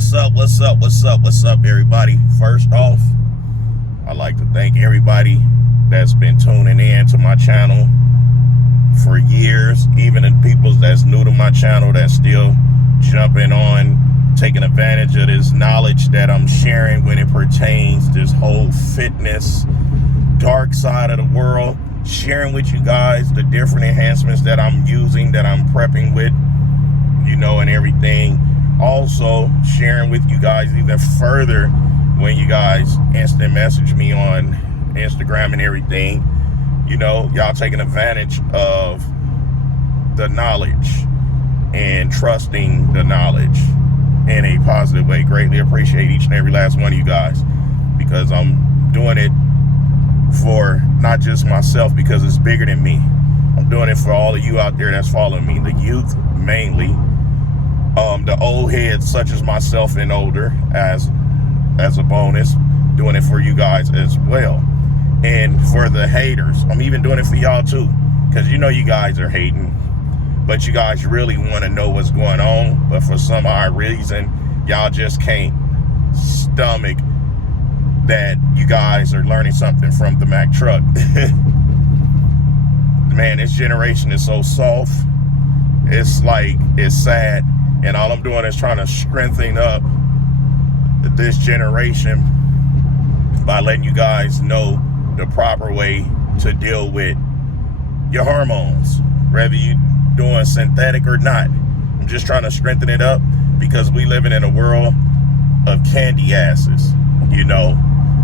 What's up, everybody? First off, I'd like to thank everybody that's been tuning in to my channel for years, even the people that's new to my channel that's still jumping on, taking advantage of this knowledge that I'm sharing when it pertains to this whole fitness, dark side of the world, sharing with you guys the different enhancements that I'm using, that I'm prepping with, and everything. Also sharing with you guys even further when you guys instant message me on Instagram and everything. Y'all taking advantage of the knowledge and trusting the knowledge in a positive way. Greatly appreciate each and every last one of you guys, because I'm doing it for not just myself, because it's bigger than me. I'm doing it for all of you out there that's following me, the youth mainly, the old heads such as myself and older as a bonus, doing it for you guys as well. And for the haters, I'm even doing it for y'all too, because you guys are hating, but you guys really want to know what's going on, but for some odd reason y'all just can't stomach that you guys are learning something from the Mack truck. Man, this generation is so soft. It's sad. And all I'm doing is trying to strengthen up this generation by letting you guys know the proper way to deal with your hormones, whether you're doing synthetic or not. I'm just trying to strengthen it up, because we living in a world of candy asses.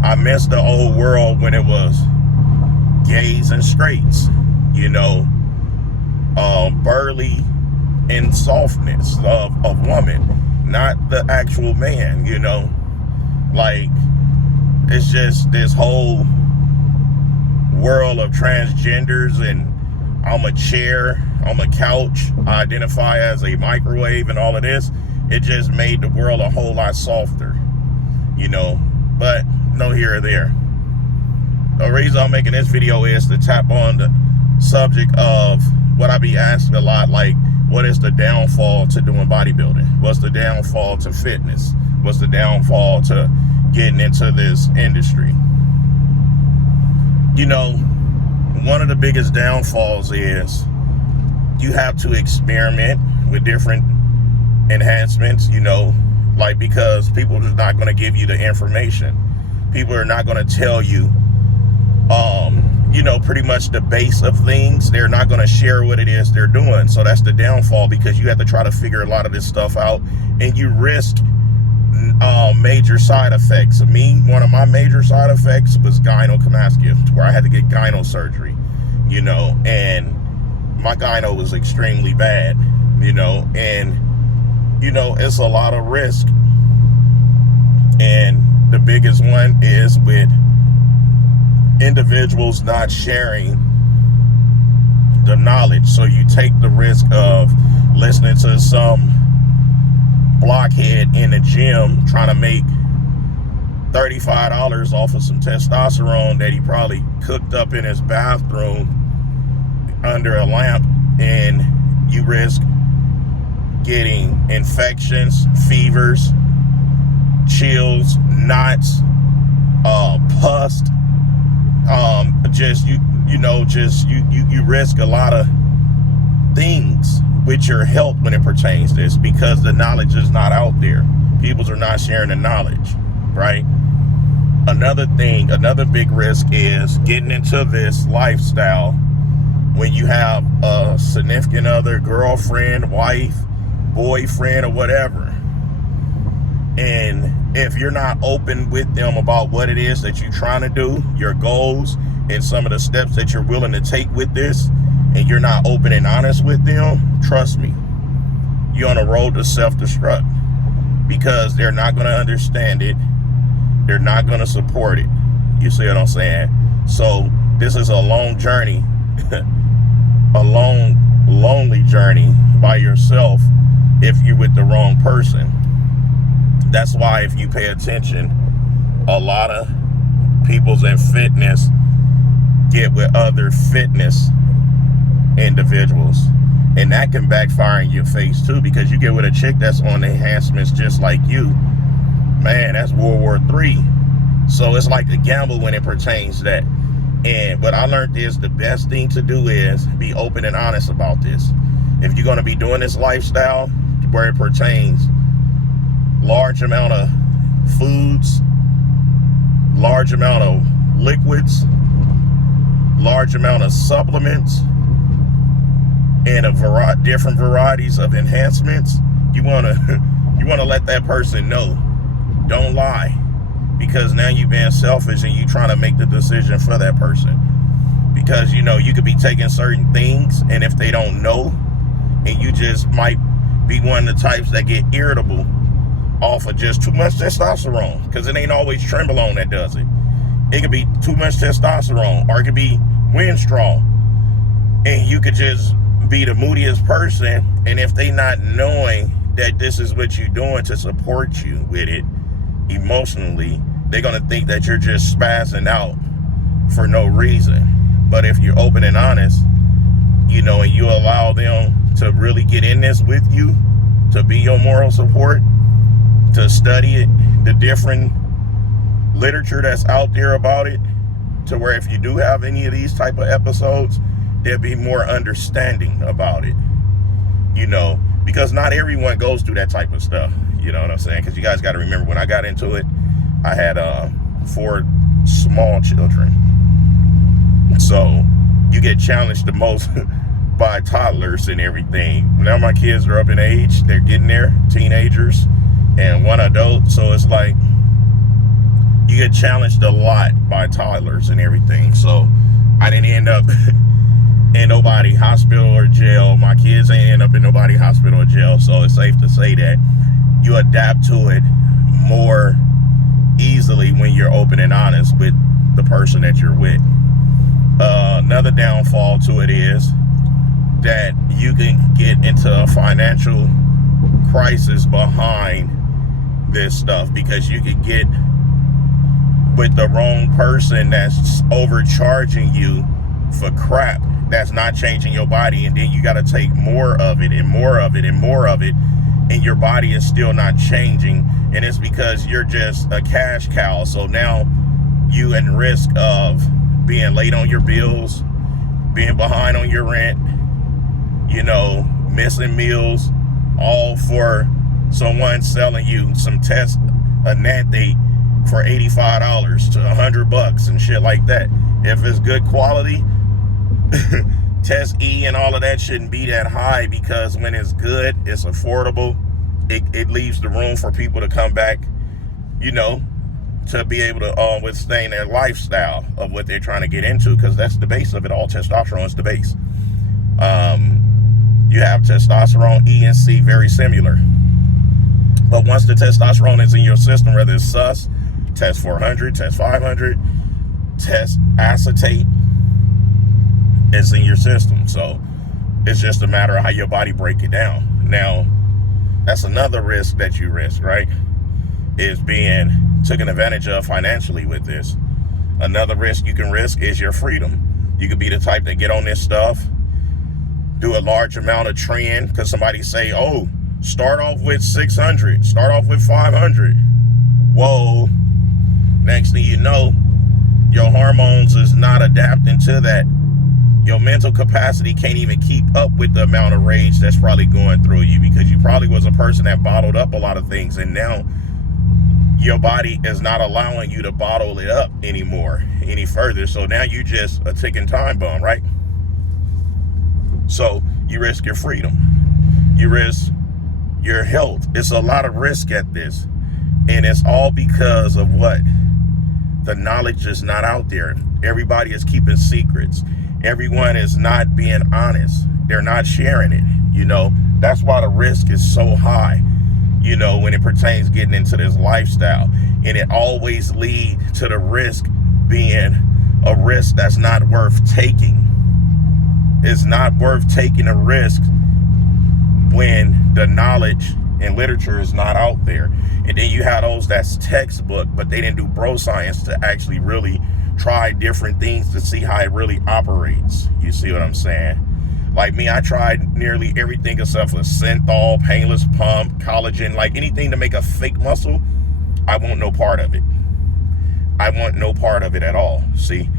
I miss the old world when it was gays and straights, burly and softness of woman, not the actual man. It's just this whole world of transgenders, and I'm a chair, I'm a couch, I identify as a microwave, and all of this. It just made the world a whole lot softer, but no here or there. The reason I'm making this video is to tap on the subject of what I be asked a lot, like, what is the downfall to doing bodybuilding? What's the downfall to fitness? What's the downfall to getting into this industry? One of the biggest downfalls is you have to experiment with different enhancements, because people are not going to give you the information. People are not going to tell you, pretty much the base of things. They're not going to share what it is they're doing. So that's the downfall, because you have to try to figure a lot of this stuff out, and you risk major side effects. One of my major side effects was gynecomastia, where I had to get gyno surgery, and my gyno was extremely bad, and it's a lot of risk. And the biggest one is with individuals not sharing the knowledge. So you take the risk of listening to some blockhead in the gym trying to make $35 off of some testosterone that he probably cooked up in his bathroom under a lamp, and you risk getting infections, fevers, chills, knots, pus. You risk a lot of things with your health when it pertains to this, because the knowledge is not out there. People are not sharing the knowledge, right? Another big risk is getting into this lifestyle when you have a significant other, girlfriend, wife, boyfriend, or whatever. And if you're not open with them about what it is that you're trying to do, your goals, and some of the steps that you're willing to take with this, and you're not open and honest with them, trust me, you're on a road to self-destruct, because they're not going to understand it. They're not going to support it. You see what I'm saying? So this is a long journey, a long, lonely journey by yourself if you're with the wrong person. That's why, if you pay attention, a lot of people's in fitness get with other fitness individuals, And that can backfire in your face too, because you get with a chick that's on enhancements just like you, man, that's World War III. So it's like a gamble when it pertains to that. And what I learned is the best thing to do is be open and honest about this. If you're going to be doing this lifestyle where it pertains large amount of foods, large amount of liquids, large amount of supplements, and different varieties of enhancements, you want to let that person know. Don't lie, because now you're being selfish and you trying to make the decision for that person. Because you could be taking certain things, and if they don't know, and you just might be one of the types that get irritable off of just too much testosterone, because it ain't always Trenbolone that does it. It could be too much testosterone, or it could be Winstrol, and you could just be the moodiest person, and if they not knowing that this is what you're doing to support you with it emotionally, they're gonna think that you're just spazzing out for no reason. But if you're open and honest, and you allow them to really get in this with you, to be your moral support, to study it, the different literature that's out there about it, to where if you do have any of these type of episodes, there'll be more understanding about it, because not everyone goes through that type of stuff. You know what I'm saying? Because you guys got to remember, when I got into it, I had 4 small children. So you get challenged the most by toddlers and everything. Now my kids are up in age. They're getting there, teenagers, and 1 adult. So it's like you get challenged a lot by toddlers and everything. So I didn't end up in nobody hospital or jail. My kids ain't end up in nobody hospital or jail. So it's safe to say that you adapt to it more easily when you're open and honest with the person that you're with. Another downfall to it is that you can get into a financial crisis behind this stuff, because you could get with the wrong person that's overcharging you for crap that's not changing your body, and then you got to take more of it and more of it and more of it, and your body is still not changing, and it's because you're just a cash cow. So now you in risk of being late on your bills, being behind on your rent, missing meals, all for someone selling you some test enanthate for $85 to $100 and shit like that. If it's good quality, test E and all of that shouldn't be that high, because when it's good, it's affordable. It leaves the room for people to come back, to be able to withstand their lifestyle of what they're trying to get into, because that's the base of it all. Testosterone is the base. You have testosterone, E and C, very similar. But once the testosterone is in your system, whether it's sus, test 400, test 500, test acetate, it's in your system. So it's just a matter of how your body break it down. Now, that's another risk that you risk, right? Is being taken advantage of financially with this. Another risk you can risk is your freedom. You could be the type that get on this stuff, do a large amount of trend, because somebody say, oh, start off with 600, start off with 500. Whoa. Next thing you know, your hormones is not adapting to that. Your mental capacity can't even keep up with the amount of rage that's probably going through you, because you probably was a person that bottled up a lot of things, and now your body is not allowing you to bottle it up any further. So now you just a ticking time bomb, right? So you risk your freedom. You risk your health. It's a lot of risk at this. And it's all because of what? The knowledge is not out there. Everybody is keeping secrets. Everyone is not being honest. They're not sharing it. That's why the risk is so high, when it pertains getting into this lifestyle. And it always leads to the risk being a risk that's not worth taking. It's not worth taking a risk when the knowledge and literature is not out there. And then you have those that's textbook, but they didn't do bro science to actually really try different things to see how it really operates. You see what I'm saying? Like me, I tried nearly everything except for synthol, painless pump, collagen, like anything to make a fake muscle. I want no part of it. I want no part of it at all. See?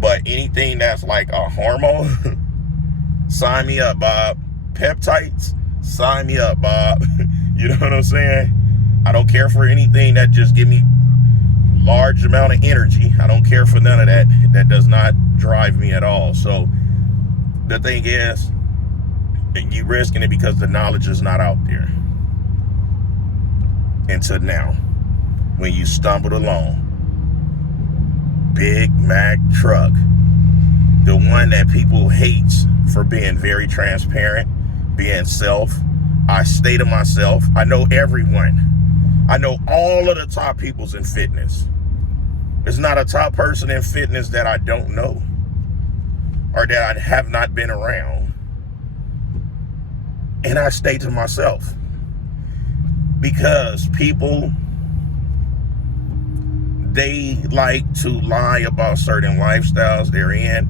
But anything that's like a hormone, sign me up, Bob. Peptides, sign me up, Bob. You know what I'm saying? I don't care for anything that just give me large amount of energy. I don't care for none of that. That does not drive me at all. So the thing is, you risking it because the knowledge is not out there. Until now, when you stumbled along, Big Mac truck, the one that people hates for being very transparent, being self. I stay to myself. I know everyone. I know all of the top peoples in fitness. There's not a top person in fitness that I don't know or that I have not been around. And I stay to myself because people, they like to lie about certain lifestyles they're in,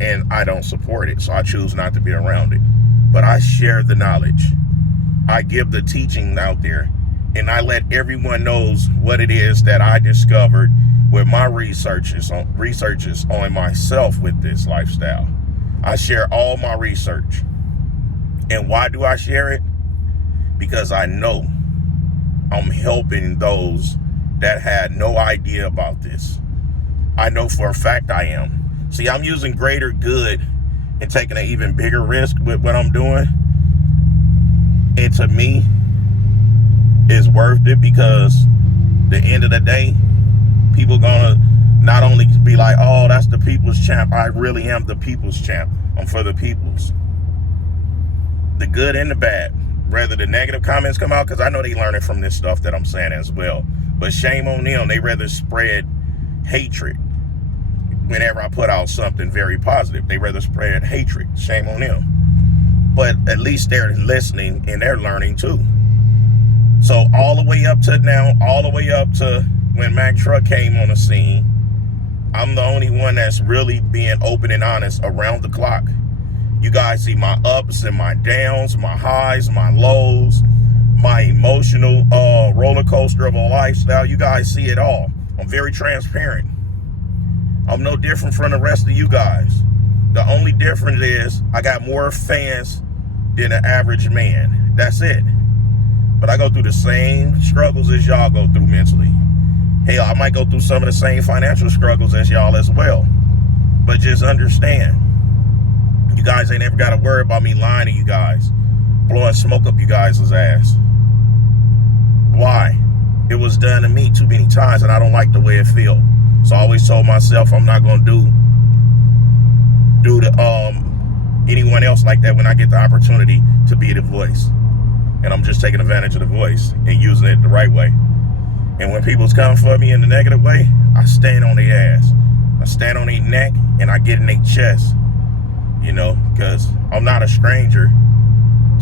and I don't support it, so I choose not to be around it. But I share the knowledge. I give the teaching out there, and I let everyone knows what it is that I discovered with my researches on myself with this lifestyle. I share all my research. And why do I share it? Because I know I'm helping those that had no idea about this. I know for a fact I am. See, I'm using greater good and taking an even bigger risk with what I'm doing. And to me, it's worth it because the end of the day, people gonna not only be like, oh, that's the people's champ. I really am the people's champ. I'm for the people's. The good and the bad. Whether the negative comments come out, because I know they learning from this stuff that I'm saying as well. But shame on them. They rather spread hatred whenever I put out something very positive. They rather spread hatred. Shame on them. But at least they're listening and they're learning too. So all the way up to now, all the way up to when Mac Truck came on the scene, I'm the only one that's really being open and honest around the clock. You guys see my ups and my downs, my highs, my lows, my emotional roller coaster of a lifestyle. You guys see it all. I'm very transparent. I'm no different from the rest of you guys. The only difference is I got more fans than an average man. That's it. But I go through the same struggles as y'all go through mentally. Hell, I might go through some of the same financial struggles as y'all as well. But just understand, you guys ain't ever got to worry about me lying to you guys, blowing smoke up you guys' ass. Why? It was done to me too many times, and I don't like the way it feels. So I always told myself I'm not going to do to anyone else like that when I get the opportunity to be the voice. And I'm just taking advantage of the voice and using it the right way. And when people's come for me in the negative way, I stand on their ass. I stand on their neck and I get in their chest. You know, because I'm not a stranger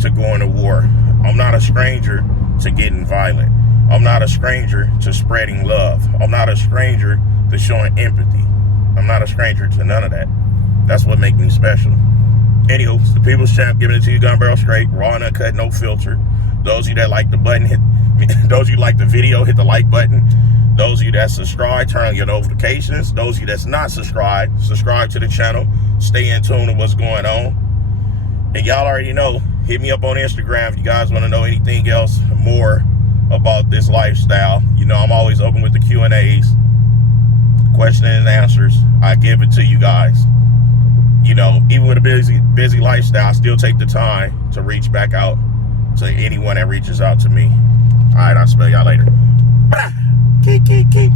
to going to war. I'm not a stranger to getting violent. I'm not a stranger to spreading love. I'm not a stranger to showing empathy. I'm not a stranger to none of that. That's what makes me special. Anywho, it's the People's Champ, giving it to you gun barrel straight, raw and uncut, no filter. Those of you that like the button, those of you like the video, hit the like button. Those of you that subscribe, turn on your notifications. Those of you that's not subscribed, subscribe to the channel. Stay in tune with what's going on. And y'all already know, hit me up on Instagram if you guys want to know anything else more about this lifestyle. You know, I'm always open with the Q&As, question and answers. I give it to you guys. You know, even with a busy lifestyle, I still take the time to reach back out to anyone that reaches out to me. All right, I'll spell y'all later. Keep.